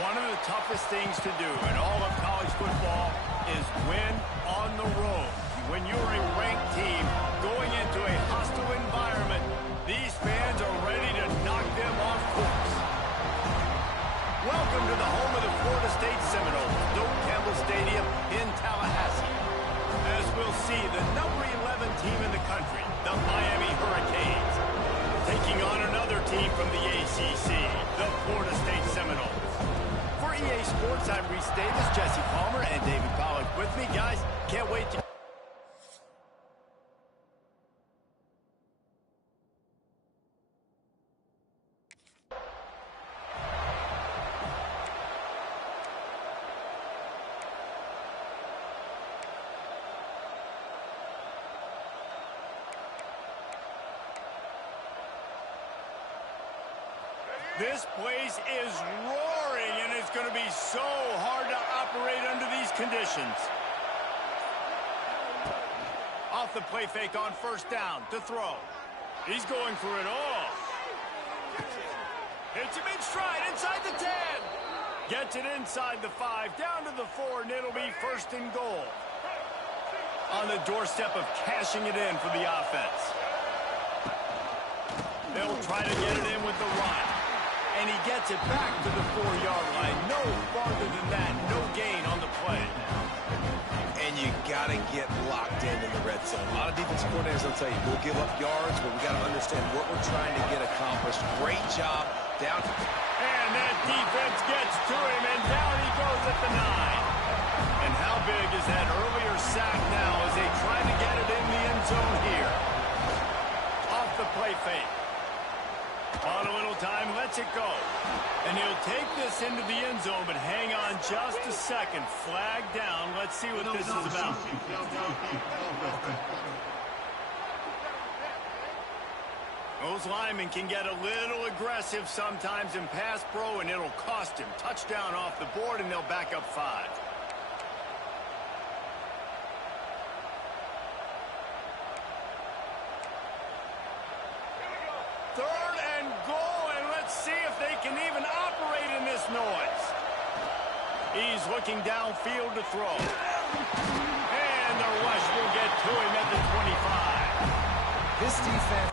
One of the toughest things to do in all of college football is win on the road. When you're a ranked team going into a hostile environment, these fans are ready to knock them off course. Welcome to the home of the Florida State Seminoles, Doak Campbell Stadium in Tallahassee. As we'll see, the number 11 team in the country, the Miami Hurricanes, taking on another team from the ACC, the Florida State Seminoles. For EA Sports, I'm Reese Davis, Jesse Palmer, and David Pollack with me. Guys, can't wait to... This place is roaring, and it's going to be so hard to operate under these conditions. Off the play fake on first down to throw. He's going for it all. Hits him in stride inside the 10. Gets it inside the 5, down to the 4, and it'll be first and goal. On the doorstep of cashing it in for the offense. They'll try to get it in with the run. And he gets it back to the 4-yard line. No farther than that. No gain on the play. And you got to get locked in the red zone. A lot of defensive coordinators will tell you, we'll give up yards, but we got to understand what we're trying to get accomplished. Great job down. And that defense gets to him, and down he goes at the 9. And how big is that earlier sack now as they try to get it in the end zone here? Off the play fake. On a little time, lets it go. And he'll take this into the end zone, but hang on just a second. Flag down. Let's see what this is about. Those linemen can get a little aggressive sometimes in pass pro, and it'll cost him. Touchdown off the board, and they'll back up 5. Third and goal, and let's see if they can even operate in this noise. He's looking downfield to throw. And the rush will get to him at the 25. This defense.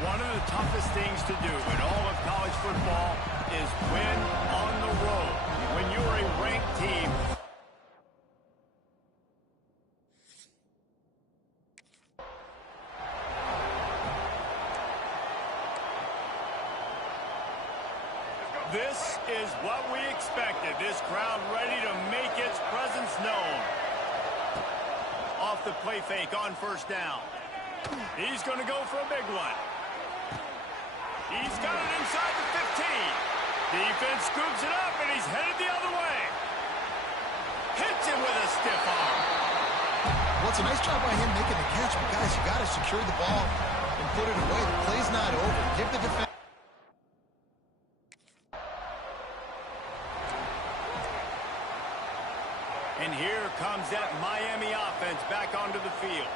One of the toughest things to do in all of college football is win on the road. When you're a ranked team, this is what we expected. This crowd ready to make its presence known. Off the play fake on first down. He's going to go for a big one. He's got it inside the 15. Defense scoops it up, and he's headed the other way. Hits him with a stiff arm. Well, it's a nice job by him making the catch, but guys, you got to secure the ball and put it away. The play's not over. Give the defense. And here comes that Miami offense back onto the field.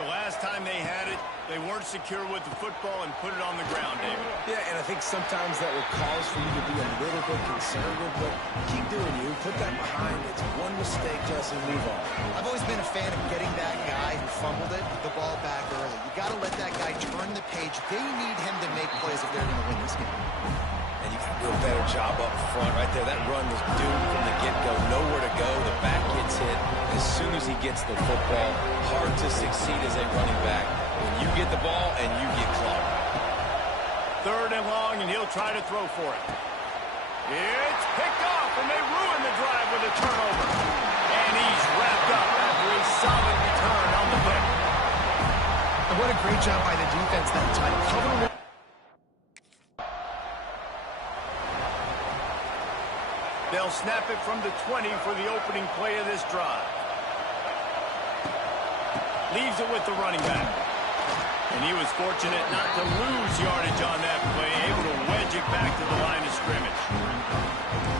The last time they had it, they weren't secure with the football and put it on the ground, David. Yeah, and I think sometimes that will cause for you to be a little bit conservative, but keep doing you. Put that behind. It's one mistake, Jesse, move on. I've always been a fan of getting that guy who fumbled it, the ball back early. You got to let that guy turn the page. They need him to make plays if they're going to win this game. And you got to do a better job up front right there. That run was doomed from the get-go. Nowhere to go. The back gets hit as soon as he gets the football. Hard to succeed as a running back when you get the ball and you get clocked. 3rd and long, and he'll try to throw for it. It's picked off, and they ruin the drive with a turnover. And he's wrapped up after a solid return on the pick. And what a great job by the defense that time. Cover. They'll snap it from the 20 for the opening play of this drive. Leaves it with the running back. And he was fortunate not to lose yardage on that play, able to wedge it back to the line of scrimmage.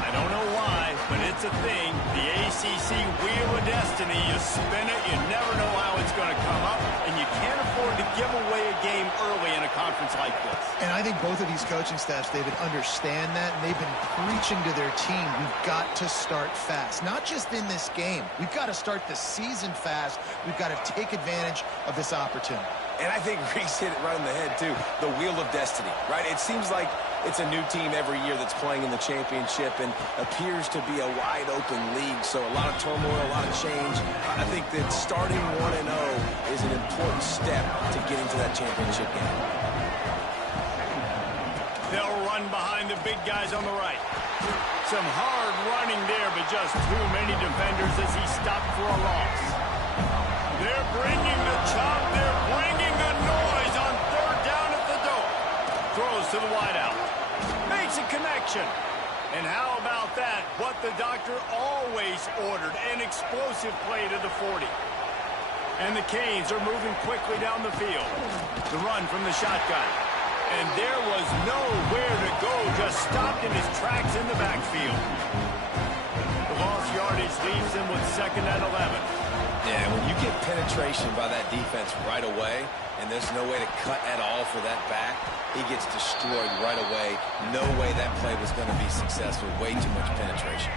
I don't know why, but it's a thing. The ACC Wheel of Destiny, you spin it, you never know how it's going to come up, and you can't afford to give away a game early in a conference like this. And I think both of these coaching staffs, David, understand that, and they've been preaching to their team, we've got to start fast. Not just in this game. We've got to start the season fast. We've got to take advantage of this opportunity. And I think Reese hit it right on the head, too. The Wheel of Destiny, right? It seems like it's a new team every year that's playing in the championship and appears to be a wide-open league. So a lot of turmoil, a lot of change. I think that starting 1-0 is an important step to getting to that championship game. They'll run behind the big guys on the right. Some hard running there, but just too many defenders as he stopped for a loss. They're bringing the chop. They're bringing the noise on 3rd down at the door. Throws to the wideout. Makes a connection. And how about that? What the doctor always ordered, an explosive play to the 40. And the Canes are moving quickly down the field. The run from the shotgun. And there was nowhere to go, just stopped in his tracks in the backfield. The lost yardage leaves him with 2nd and 11. Yeah, when you get penetration by that defense right away, and there's no way to cut at all for that back, he gets destroyed right away. No way that play was going to be successful. Way too much penetration.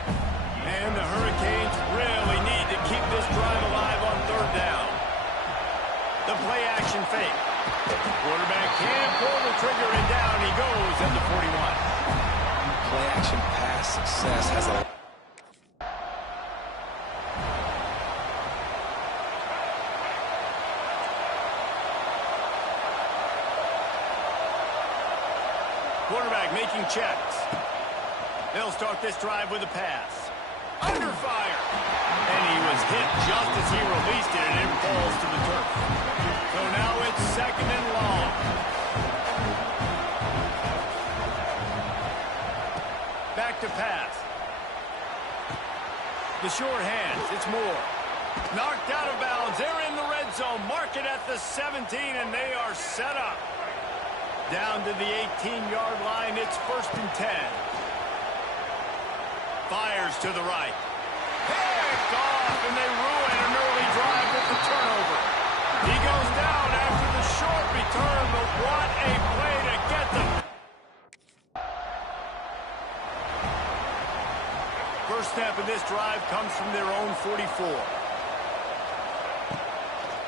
And the Hurricanes really need to keep this drive alive on 3rd down. The play action fake. Quarterback can't pull the trigger, and down he goes at the 41. Play action pass success has a... Quarterback making checks. They'll start this drive with a pass. Under fire. And he was hit just as he released it, and it falls to the turf. So now it's 2nd and long. Back to pass. The short hands. It's Moore. Knocked out of bounds. They're in the red zone. Mark it at the 17, and they are set up. Down to the 18-yard line, it's 1st and 10. Fires to the right. Picked off, and they ruin an early drive with the turnover. He goes down after the short return, but what a play to get them. First snap of this drive comes from their own 44.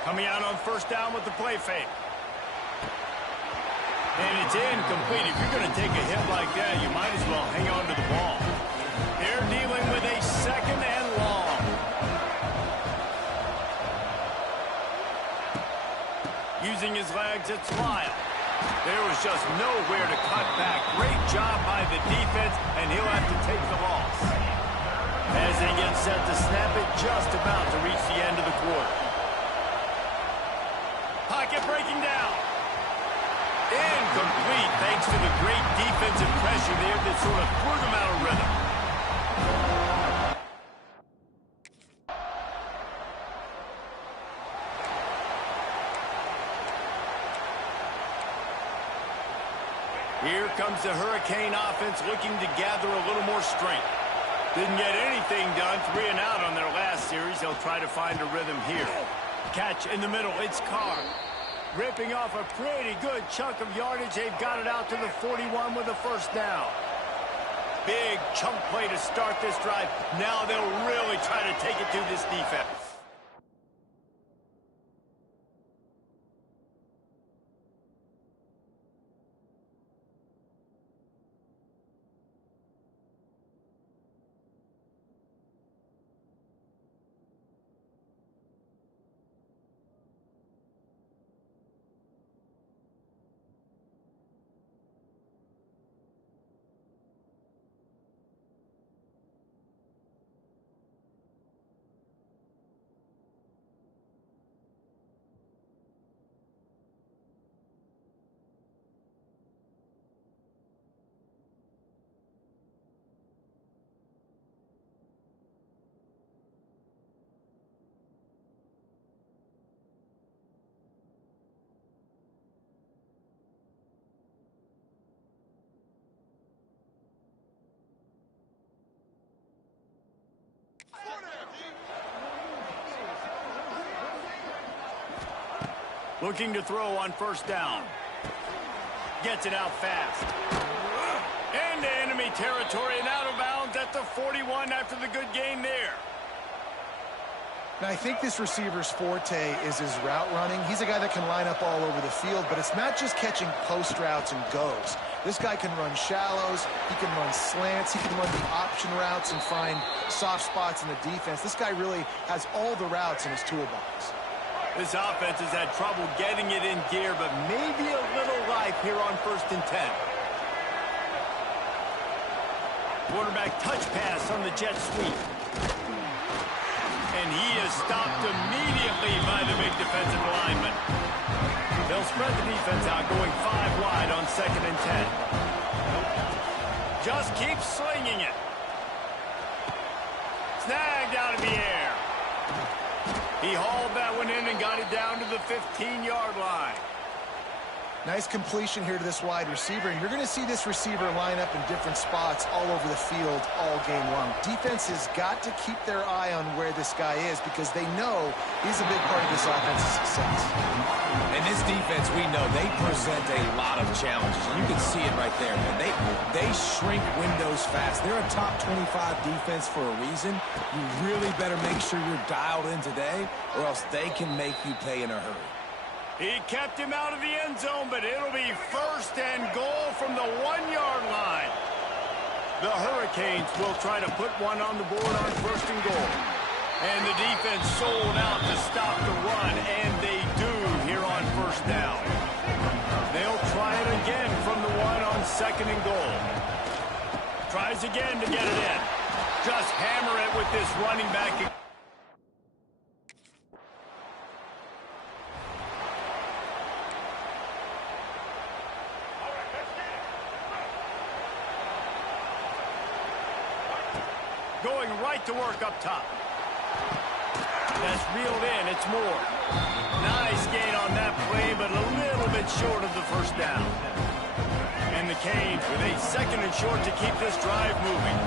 Coming out on 1st down with the play fake. And it's incomplete. If you're going to take a hit like that, you might as well hang on to the ball. They're dealing with a 2nd and long. Using his legs, it's Lyle. There was just nowhere to cut back. Great job by the defense, and he'll have to take the loss. As they get set to snap it, just about to reach the end of the quarter. Pocket breaking down. Incomplete, thanks to the great defensive pressure there that sort of threw them out of rhythm. Here comes the Hurricane offense looking to gather a little more strength. Didn't get anything done, 3 and out on their last series. They'll try to find a rhythm here. Catch in the middle. It's Carr. Ripping off a pretty good chunk of yardage. They've got it out to the 41 with a first down. Big chunk play to start this drive. Now they'll really try to take it to this defense. Looking to throw on first down. Gets it out fast. Into enemy territory and out of bounds at the 41 after the good gain there. Now, I think this receiver's forte is his route running. He's a guy that can line up all over the field, but it's not just catching post routes and goes. This guy can run shallows, he can run slants, he can run the option routes and find soft spots in the defense. This guy really has all the routes in his toolbox. This offense has had trouble getting it in gear, but maybe a little life here on 1st and 10. Quarterback touch pass on the jet sweep. And he is stopped immediately by the big defensive lineman. They'll spread the defense out, going 5 wide on 2nd and 10. Just keep slinging it. Snagged out of the air. He hauled that one in and got it down to the 15-yard line. Nice completion here to this wide receiver, and you're going to see this receiver line up in different spots all over the field all game long. Defense has got to keep their eye on where this guy is because they know he's a big part of this offense's success. And this defense, we know, they present a lot of challenges. You can see it right there, man. They shrink windows fast. They're a top 25 defense for a reason. You really better make sure you're dialed in today, or else they can make you pay in a hurry. He kept him out of the end zone, but it'll be 1st and goal from the 1-yard line. The Hurricanes will try to put one on the board on 1st and goal. And the defense sold out to stop the run, and they do here on 1st down. They'll try it again from the 1 on 2nd and goal. Tries again to get it in. Just hammer it with this running back. Going right to work up top. That's reeled in. It's Moore. Nice gain on that play, but a little bit short of the 1st down. And the Canes with a 2nd and short to keep this drive moving.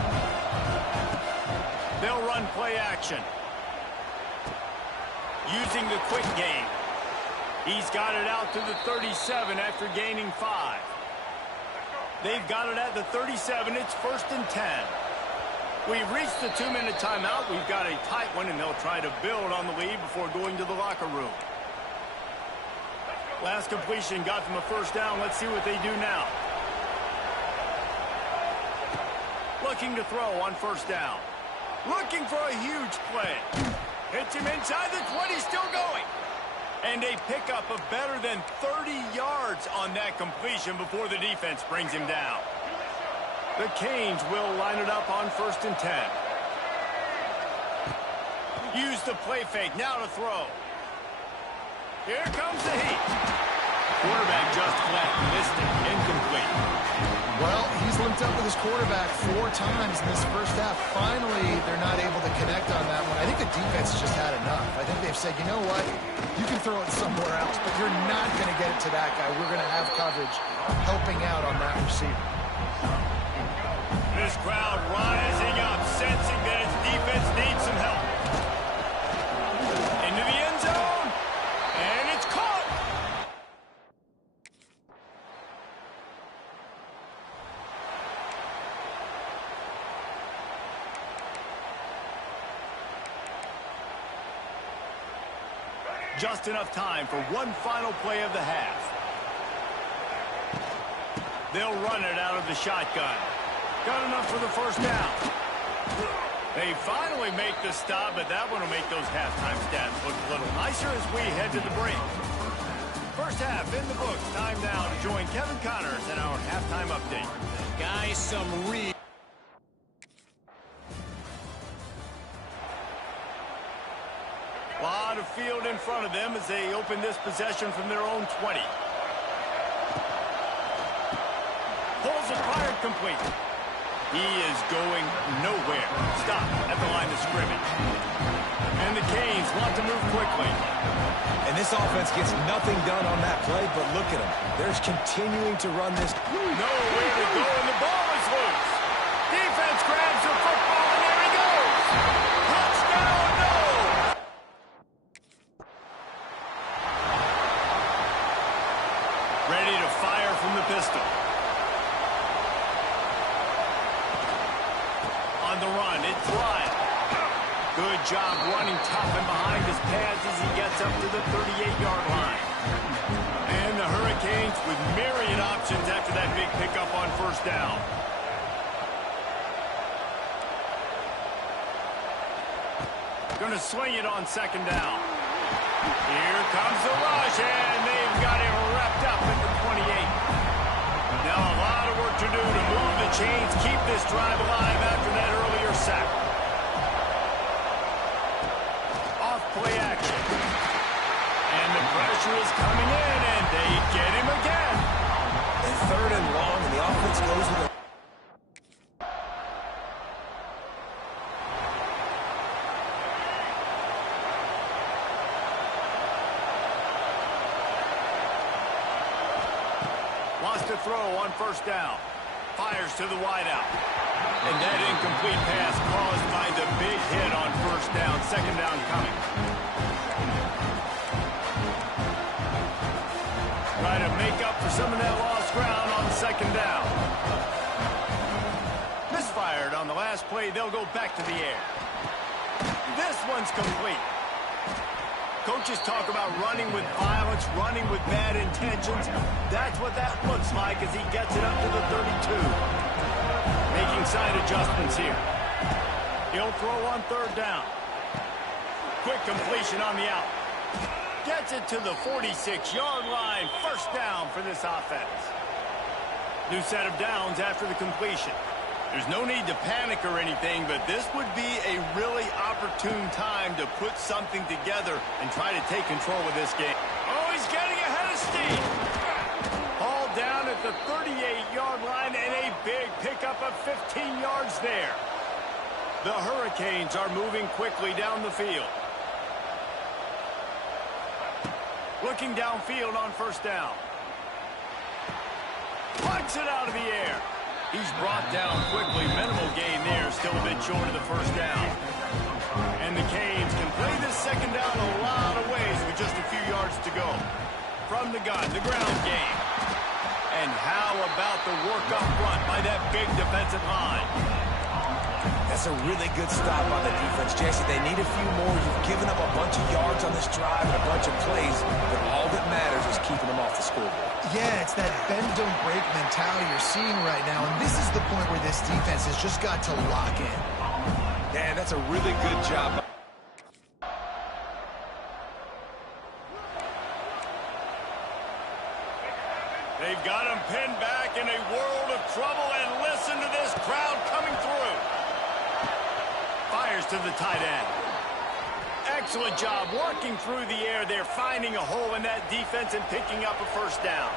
They'll run play action. Using the quick game. He's got it out to the 37 after gaining 5. They've got it at the 37. It's 1st and 10. We've reached the 2-minute timeout. We've got a tight one, and they'll try to build on the lead before going to the locker room. Last completion got them a 1st down. Let's see what they do now. Looking to throw on 1st down. Looking for a huge play. Hits him inside the 20, still going. And a pickup of better than 30 yards on that completion before the defense brings him down. The Canes will line it up on 1st and 10. Use the play fake, now to throw. Here comes the heat. Quarterback just flat missed it, incomplete. Well, he's linked up with his quarterback 4 times in this 1st half. Finally, they're not able to connect on that one. I think the defense just had enough. I think they've said, you know what? You can throw it somewhere else, but you're not going to get it to that guy. We're going to have coverage helping out on that receiver. This crowd rising up, sensing that its defense needs some help. Into the end zone. Just enough time for one final play of the half. They'll run it out of the shotgun. Got enough for the first down. They finally make the stop, but that one will make those halftime stats look a little nicer as we head to the break. First half in the books. Time now to join Kevin Connors in our halftime update. Guys, some real... Lot of field in front of them as they open this possession from their own 20. Pulls it, fired, complete. He is going nowhere. Stop at the line of scrimmage. And the Canes want to move quickly. And this offense gets nothing done on that play, but look at them. They're continuing to run this. Nowhere to go, and the ball is loose. Defense grabs the football, and there he goes. Touchdown, no! Ready to fire from the pistol. On the run, it's Lyle. Good job running tough and behind his pads as he gets up to the 38-yard line. And the Hurricanes with myriad options after that big pickup on first down. Going to swing it on second down. Here comes the rush, and they've got him wrapped up at the 28. Now a lot of work to do to move the chains, keep this drive alive after that earlier sack. Off play action. And the pressure is coming in, and they get him again. And third and long, and the offense goes with a... Wants to throw on first down. Fires to the wideout. And that incomplete pass caused by the big hit on first down. Second down coming. Try to make up for some of that lost ground on second down. Misfired on the last play. They'll go back to the air. This one's complete. Coaches talk about running with violence, running with bad intentions. That's what that looks like as he gets it up to the 32. Making side adjustments here. He'll throw on third down. Quick completion on the out. Gets it to the 46-yard line. First down for this offense. New set of downs after the completion. There's no need to panic or anything, but this would be a really opportune time to put something together and try to take control of this game. Oh, he's getting ahead of steam. Ball down at the 38-yard line and a big pickup of 15 yards there. The Hurricanes are moving quickly down the field. Looking downfield on first down. Punts it out of the air. He's brought down quickly. Minimal gain there. Still a bit short of the first down. And the Canes can play this second down a lot of ways with just a few yards to go. From the gun, the ground game. And how about the work up front by that big defensive line? That's a really good stop on the defense, Jesse. They need a few more. You've given up a bunch of yards on this drive and a bunch of plays, but all that matters is keeping them off the scoreboard. Yeah, it's that bend, don't break mentality you're seeing right now, and this is the point where this defense has just got to lock in. Yeah, that's a really good job. They've got him pinned back in a world of trouble, and listen to this crowd coming through. Fires to the tight end. Excellent job working through the air there, finding a hole in that defense and picking up a first down.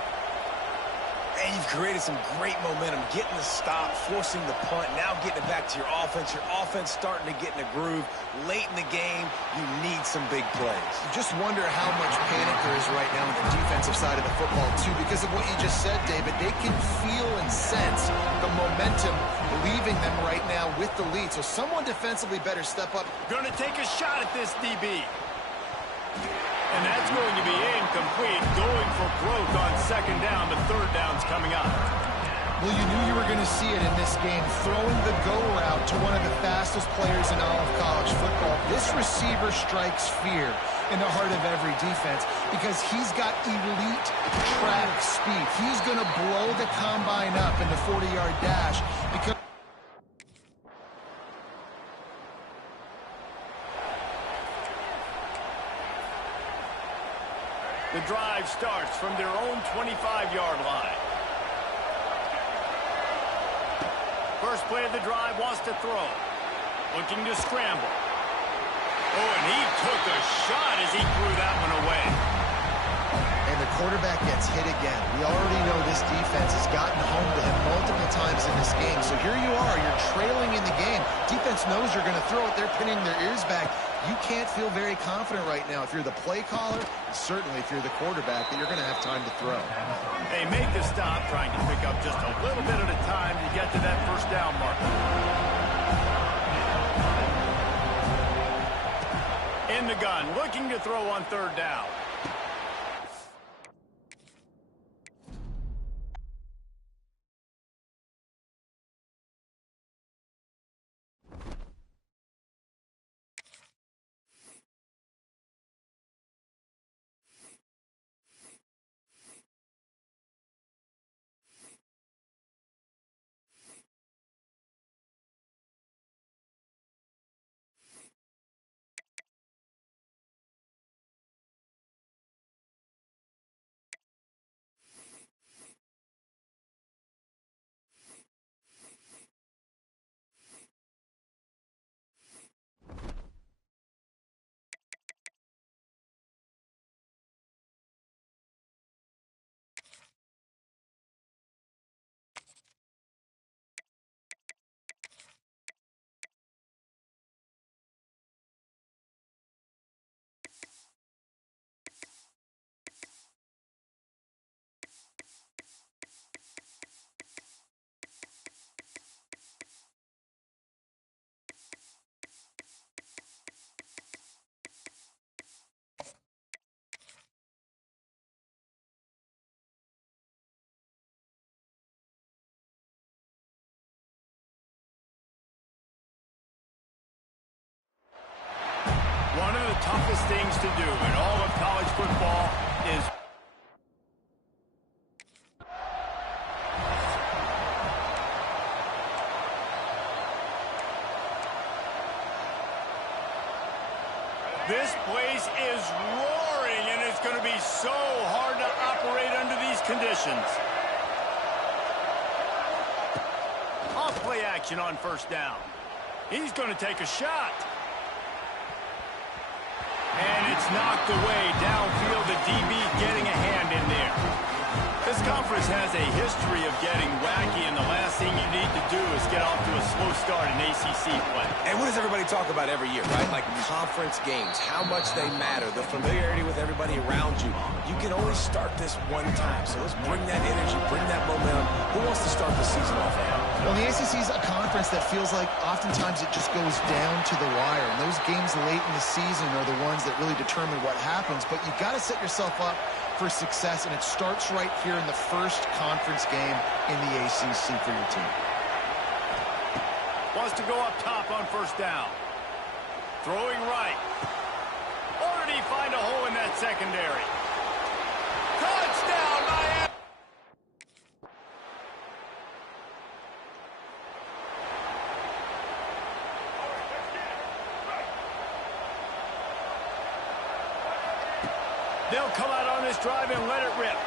And you've created some great momentum, getting the stop, forcing the punt, now getting it back to your offense. Your offense starting to get in a groove. Late in the game, you need some big plays. You just wonder how much panic there is right now on the defensive side of the football, too, because of what you just said, David. They can feel and sense the momentum leaving them right now with the lead. So someone defensively better step up. Going to take a shot at this DB. And that's going to be incomplete, going for broke on second down, but third down's coming up. Well, you knew you were going to see it in this game, throwing the go route to one of the fastest players in all of college football. This receiver strikes fear. in the heart of every defense because he's got elite track speed. He's going to blow the combine up in the 40-yard dash because the drive starts from their own 25-yard line. First play of the drive, wants to throw. Looking to scramble. Oh, and he took a shot as he threw that one away. and the quarterback gets hit again. We already know this defense has gotten home to him multiple times in this game. So here you are, you're trailing in the game. Defense knows you're going to throw it. They're pinning their ears back. You can't feel very confident right now if you're the play caller, and certainly if you're the quarterback, that you're going to have time to throw. They make the stop, trying to pick up just a little bit at a time to get to that first down marker. In the gun, looking to throw on third down. One of the toughest things to do in all of college football is this place is roaring, and it's going to be so hard to operate under these conditions. Off play action on first down. He's going to take a shot. And it's knocked away downfield. The DB getting a hand in there. This conference has a history of getting wacky, and the last thing you need to do is get off to a slow start in ACC play. And what does everybody talk about every year, right? Like conference games, how much they matter, the familiarity with everybody around you. You can only start this one time, so let's bring that energy, bring that momentum. Who wants to start the season off now? Well, the ACC is a conference that feels like oftentimes it just goes down to the wire. And those games late in the season are the ones that really determine what happens. But you've got to set yourself up for success, and it starts right here in the first conference game in the ACC for your team. Wants to go up top on first down. Throwing right. Or did he find a hole in that secondary? Touchdown, Miami! They'll come out on this drive and let it rip.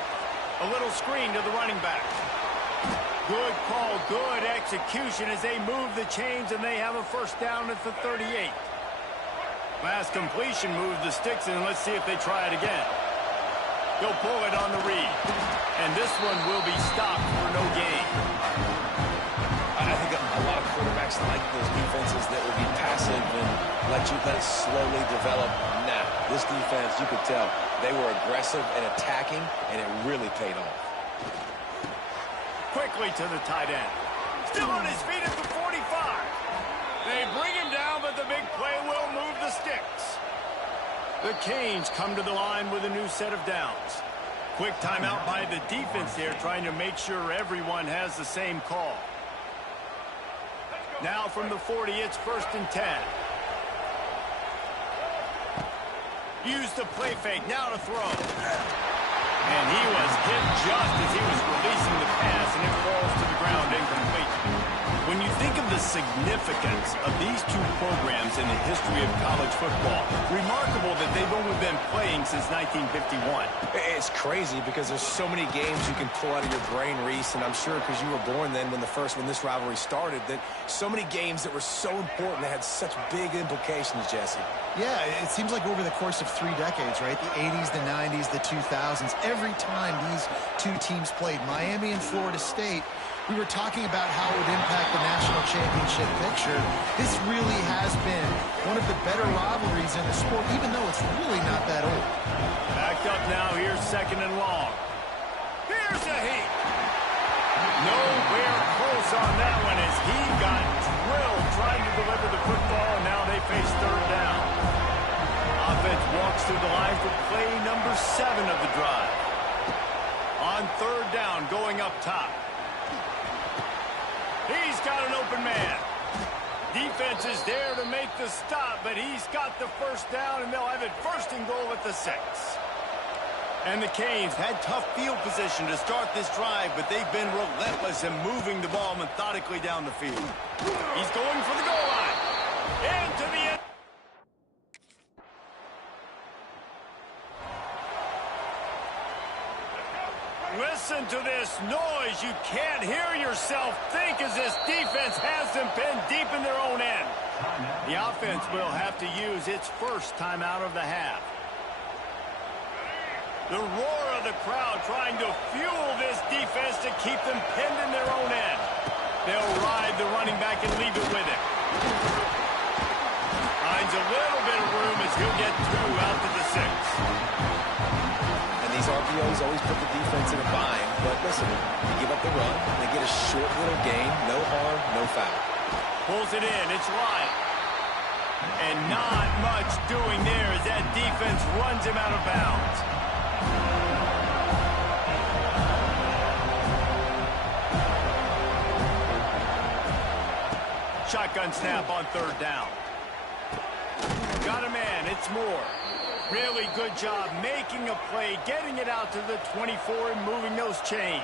A little screen to the running back. Good call, good execution as they move the chains, and they have a first down at the 38. Last completion moves the sticks, and let's see if they try it again. They'll pull it on the read. And this one will be stopped for no gain. I think a lot of quarterbacks like those defenses that will be passive and let it slowly develop. Now, this defense, you could tell, they were aggressive and attacking, and it really paid off. Quickly to the tight end. Still on his feet at the 45. They bring him down, but the big play will move the sticks. The Canes come to the line with a new set of downs. Quick timeout by the defense there, trying to make sure everyone has the same call. Now from the 40, it's 1st and 10. Use the play fake, now to throw. And he was hit just as he was releasing the pass, and it falls to the ground incomplete. When you think of the significance of these two programs in the history of college football, remarkable that they've only been playing since 1951. It's crazy because there's so many games you can pull out of your brain, Reese, and I'm sure because you were born then when this rivalry started, that so many games that were so important that had such big implications, Jesse. Yeah, it seems like over the course of 3 decades, right? The 80s, the 90s, the 2000s, every time these two teams played, Miami and Florida State, we were talking about how it would impact the national championship picture. This really has been one of the better rivalries in the sport, even though it's really not that old. Backed up now, here's 2nd and long. Here's a heat. Nowhere close on that one as he got drilled trying to deliver the football, and now they face 3rd down. Offense walks through the line for play number 7 of the drive. On 3rd down, going up top. He's got an open man. Defense is there to make the stop, but he's got the 1st down, and they'll have it 1st and goal at the 6. And the Canes had tough field position to start this drive, but they've been relentless in moving the ball methodically down the field. He's going for the goal line. Into the end. Listen to this noise. You can't hear yourself think as this defense has them pinned deep in their own end. The offense will have to use its 1st timeout of the half. The roar of the crowd trying to fuel this defense to keep them pinned in their own end. They'll ride the running back and leave it with him. Finds a little bit of room as he'll get 2 out to the 6. These RPOs always put the defense in a bind, but listen, you give up the run, they get a short little gain, no harm, no foul. Pulls it in, it's wide. And not much doing there as that defense runs him out of bounds. Shotgun snap on 3rd down. Got a man, it's Moore. Really good job making a play, getting it out to the 24 and moving those chains.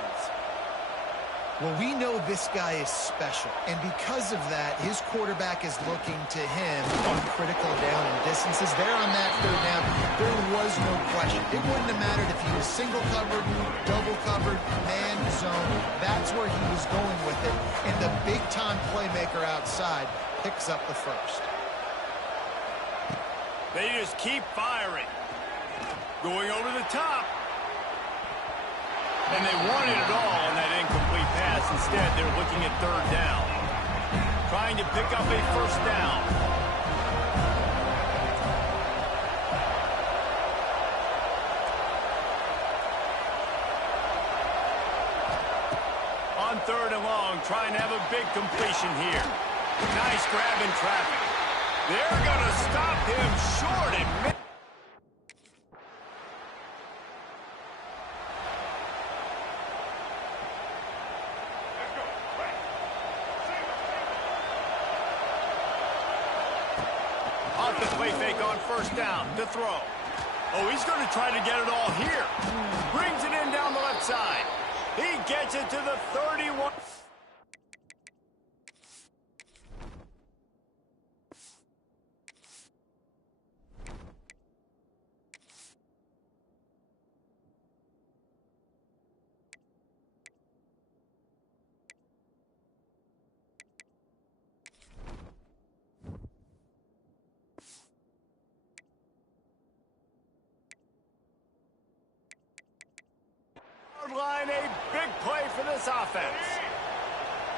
Well, we know this guy is special, and because of that, his quarterback is looking to him on critical down and distances. There on that 3rd down, there was no question. It wouldn't have mattered if he was single covered, double covered, man zone. That's where he was going with it, and the big-time playmaker outside picks up the 1st. They just keep firing. Going over the top. And they wanted it all on that incomplete pass. Instead, they're looking at 3rd down. Trying to pick up a 1st down. On 3rd and long, trying to have a big completion here. Nice grab in traffic. They're going to stop him short and off the play fake on 1st down to throw. Oh, he's going to try to get it all here. Brings it in down the left side. He gets it to the 31. Line, a big play for this offense.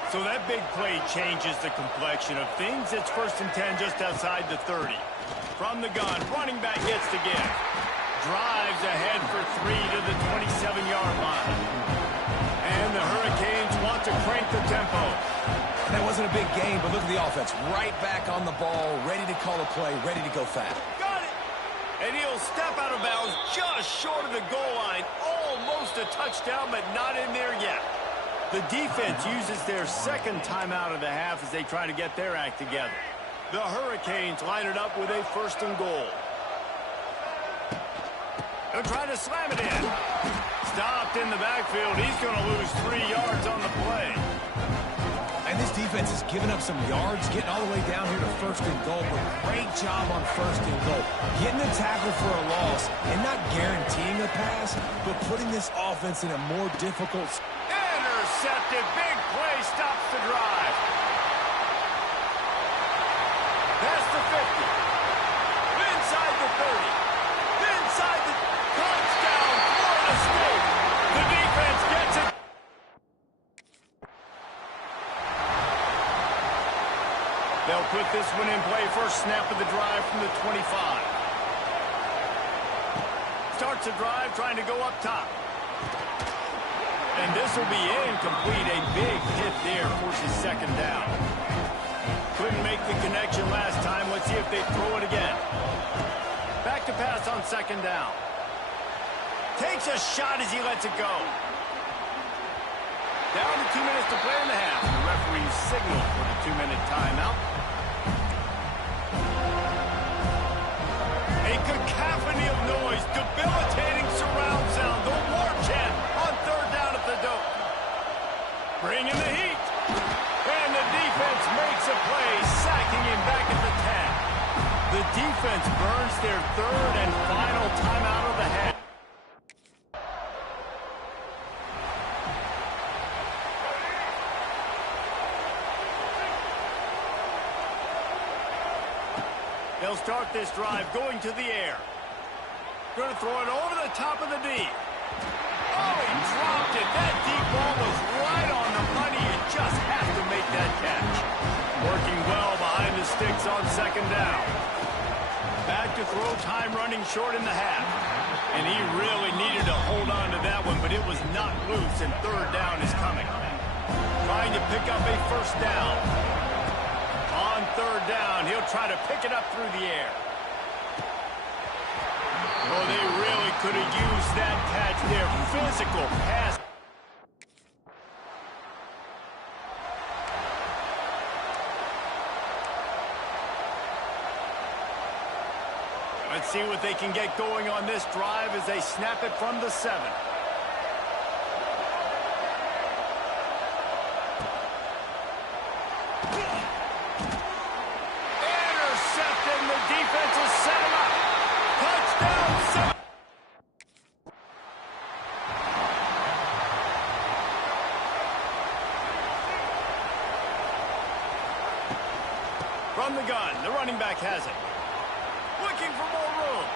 So that big play changes the complexion of things. It's 1st and 10 just outside the 30. From the gun, running back gets the gift. Drives ahead for 3 to the 27-yard line. And the Hurricanes want to crank the tempo. That wasn't a big game, but look at the offense. Right back on the ball, ready to call a play, ready to go fast. Got it! And he'll step out of bounds just short of the goal line. Almost a touchdown, but not in there yet. The defense uses their 2nd timeout of the half as they try to get their act together. The Hurricanes line it up with a 1st and goal. He'll try to slam it in. Stopped in the backfield. He's going to lose 3 yards on the play. And this defense has given up some yards, getting all the way down here to 1st and goal, but great job on 1st and goal. Getting the tackle for a loss and not guaranteeing a pass, but putting this offense in a more difficult... Intercepted. Big play stops the drive. Past the 50. Inside the 30. Inside the touchdown. Florida State. The defense gets it. They'll put this one in play. First snap of the drive from the 25. Starts the drive trying to go up top. And this will be incomplete. A big hit there, forces 2nd down. Couldn't make the connection last time. Let's see if they throw it again. Back to pass on 2nd down. Takes a shot as he lets it go. Down to 2 minutes to play in the half. The referee signal for the 2-minute timeout. A cacophony of noise, debilitating surround sound. The war chant on 3rd down at the dope. Bring in the heat. And the defense makes a play, sacking him back at the 10. The defense burns their 3rd and final timeout of the half. They'll start this drive going to the air. Going to throw it over the top of the D. Oh, he dropped it. That deep ball was right on the money. You just have to make that catch. Working well behind the sticks on 2nd down. Back to throw, time running short in the half. And he really needed to hold on to that one, but it was not loose, and 3rd down is coming. Trying to pick up a 1st down. On 3rd down, he'll try to pick it up through the air. Oh, they really could have used that catch there. Physical pass. Let's see what they can get going on this drive as they snap it from the 7. Intercepted, and the defense has set him up. Touchdown, 7. From the gun, the running back has it. Looking for more room.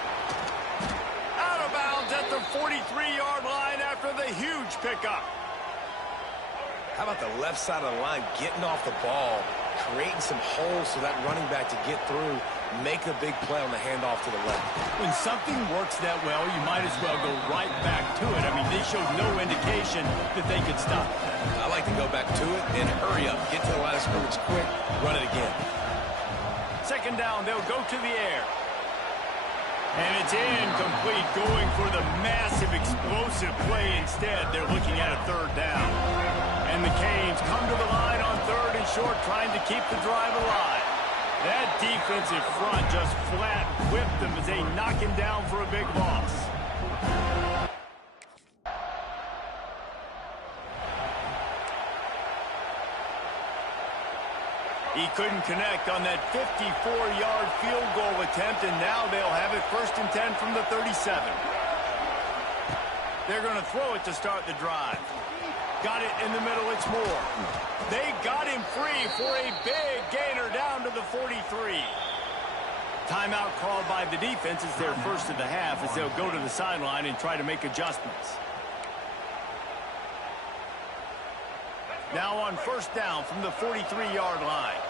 Out of bounds at the 43-yard line after the huge pickup. How about the left side of the line getting off the ball, creating some holes so that running back to get through, make a big play on the handoff to the left. When something works that well, you might as well go right back to it. I mean, they showed no indication that they could stop. I like to go back to it and hurry up, get to the line of scrimmage quick, run it again. 2nd down, they'll go to the air. And it's incomplete, going for the massive explosive play instead. They're looking at a 3rd down. And the Canes come to the line on 3rd and short, trying to keep the drive alive. That defensive front just flat whipped them as they knock him down for a big loss. He couldn't connect on that 54-yard field goal attempt, and now they'll have it 1st and 10 from the 37. They're going to throw it to start the drive. Got it in the middle, it's Moore. They got him free for a big gainer down to the 43. Timeout called by the defense is their 1st of the half as they'll go to the sideline and try to make adjustments. Now on 1st down from the 43-yard line.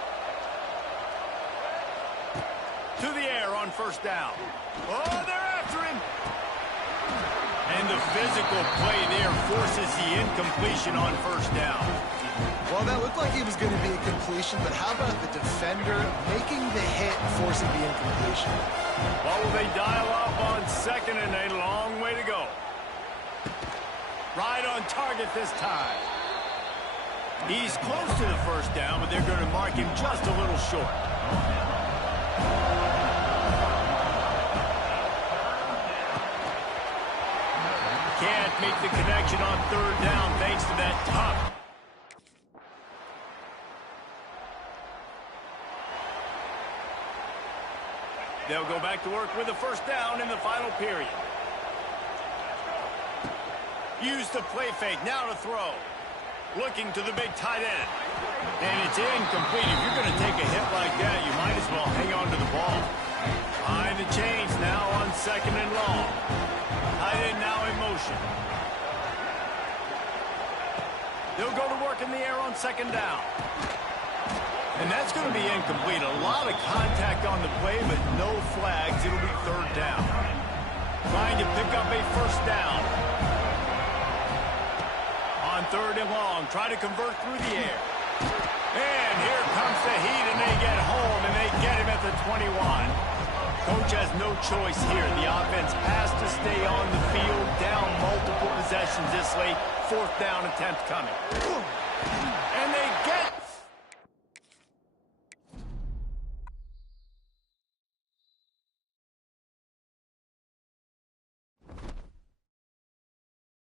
To the air on 1st down. Oh, they're after him. And the physical play there forces the incompletion on 1st down. Well, that looked like it was going to be a completion, but how about the defender making the hit, forcing the incompletion? Well, will they dial up on 2nd and a long way to go? Right on target this time. He's close to the 1st down, but they're going to mark him just a little short. can't make the connection on third down thanks to that tough. They'll go back to work with a first down in the final period. Use the play fake, now to throw. Looking to the big tight end. And it's incomplete. If you're going to take a hit like that, you might as well hang on to the ball. Behind the chains now on second and long. Tight end now in motion. They'll go to work in the air on second down. And that's going to be incomplete. A lot of contact on the play, but no flags. It'll be third down. Trying to pick up a first down. On third and long, try to convert through the air. And here comes the heat, and they get home, and they get him at the 21. Coach has no choice here. The offense has to stay on the field, down multiple possessions this late. Fourth down attempt coming. And they get